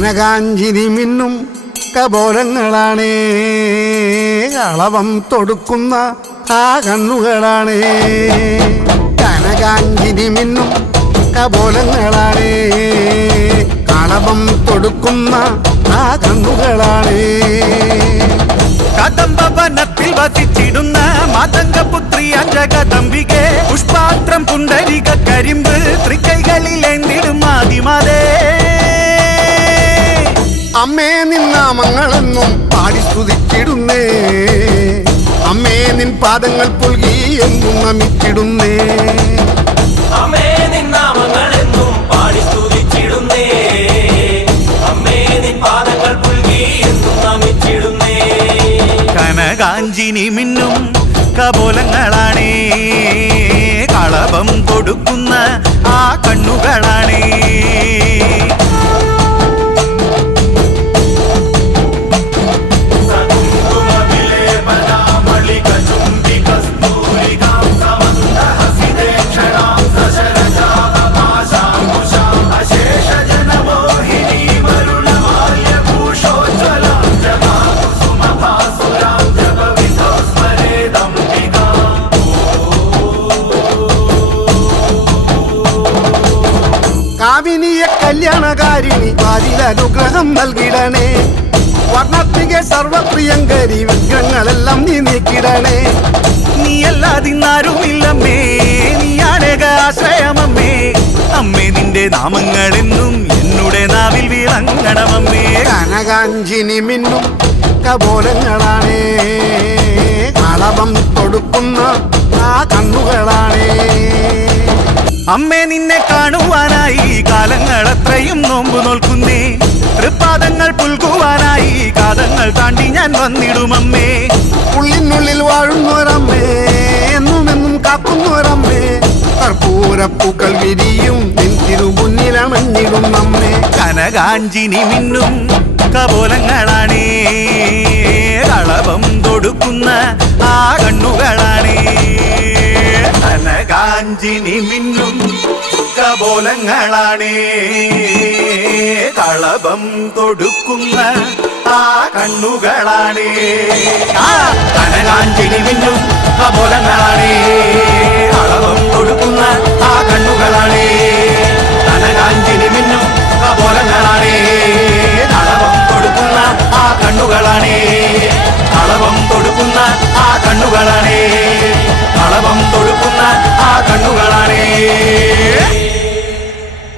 കനകാഞ്ചിരി മിന്നും കപോലങ്ങളാണേ, കളവം തൊടുക്കുന്ന ആ കണ്ണുകളാണേ. കനകാഞ്ചിരി മിന്നും കപോലങ്ങളാണേ, കളവം തൊടുക്കുന്ന ആ കണ്ണുകളാണേ. കദംബവനത്തിൽ വസിച്ചിടുന്ന മാതംഗപുത്രി അഞ്ജകദംബികെ, പുഷ്പാത്രം പുണ്ടരിക കരിമ്പ് തൃക്കൈകളിലേന്തിടും ആദിമാതേ. അമ്മേ നിന്നാമങ്ങളെന്നും പാടി സ്തുതിച്ചിടുന്നേ, അമ്മേ നിൻ പാദങ്ങൾ പുൽകി എന്നും നമിച്ചിടുന്നേ. അമ്മേ നിന്നാമങ്ങളെന്നും പാടി സ്തുതിച്ചിടുന്നേ, അമ്മേ നിൻ പാദങ്ങൾ പുൽകി എന്നും നമിച്ചിടുന്നേ. കനകാഞ്ചിനി മിന്നും കപോലങ്ങളാണേ, കളഭം കൊടുക്കുന്ന ആ കണ്ണുകളാണേ. കാമിനിയെ കല്യാണകാരിണി വാരിലനുഗ്രഹം നൽകിടണേ, വർണ്ണത്തികെ സർവപ്രിയങ്കരി വിഗ്രഹങ്ങളെല്ലാം നീ നീക്കിടണേ. നീയല്ലാതിന്നാരുമില്ലമ്മേ, നീയാണേക ആശ്രയമമ്മേ. അമ്മേ നിന്റെ നാമങ്ങളെന്നും എന്നുടെ നാവിൽ വിളങ്ങണമമ്മേ. കനകാഞ്ചിനി മിന്നും കപോലങ്ങളാണേ, കളവം കൊടുക്കുന്ന ആ കണ്ണുകളാണേ. അമ്മേ നിന്നെ കാണുവാനായി കാലങ്ങളത്രയും നോമ്പു നോൽക്കുന്നേ, തൃപ്പാദങ്ങൾ പുൽകുവാനായി കാതങ്ങൾ താണ്ടി ഞാൻ വന്നിടുമമ്മേ. ഉള്ളിനുള്ളിൽ വാഴുന്നൊരമ്മേ, എന്നുമെന്നും കാക്കുന്നൊരമ്മേ, കർപ്പൂരപ്പൂക്കൾ വിരിയും നിൻ തിരുമുന്നിലണഞ്ഞിടും നമ്മേ. കനകാഞ്ചിനി മിന്നും കപോലങ്ങളാണേ, കളഭം തൊടുക്കുന്ന ആ കണ്ണുകളാണേ. കനകാഞ്ചിനി മിന്നും കപോലങ്ങളാണേ, കളഭം തൊടുക്കുന്ന ആ കണ്ണുകളാണേ. കനകാഞ്ചിനി മിന്നും കപോലങ്ങളാണേ, കളഭം തൊടുക്കുന്ന ആ കണ്ണുകളാണേ. കനകാഞ്ചിനി മിന്നും കപോലങ്ങളാണേ, കളഭം തൊടുക്കുന്ന ആ കണ്ണുകളാണേ. കളഭം തൊടുക്കുന്ന ആ കണ്ണുകളാണേ, കളഭം തൊടുക്കുന്ന ആ കണ്ണുകളാണേ.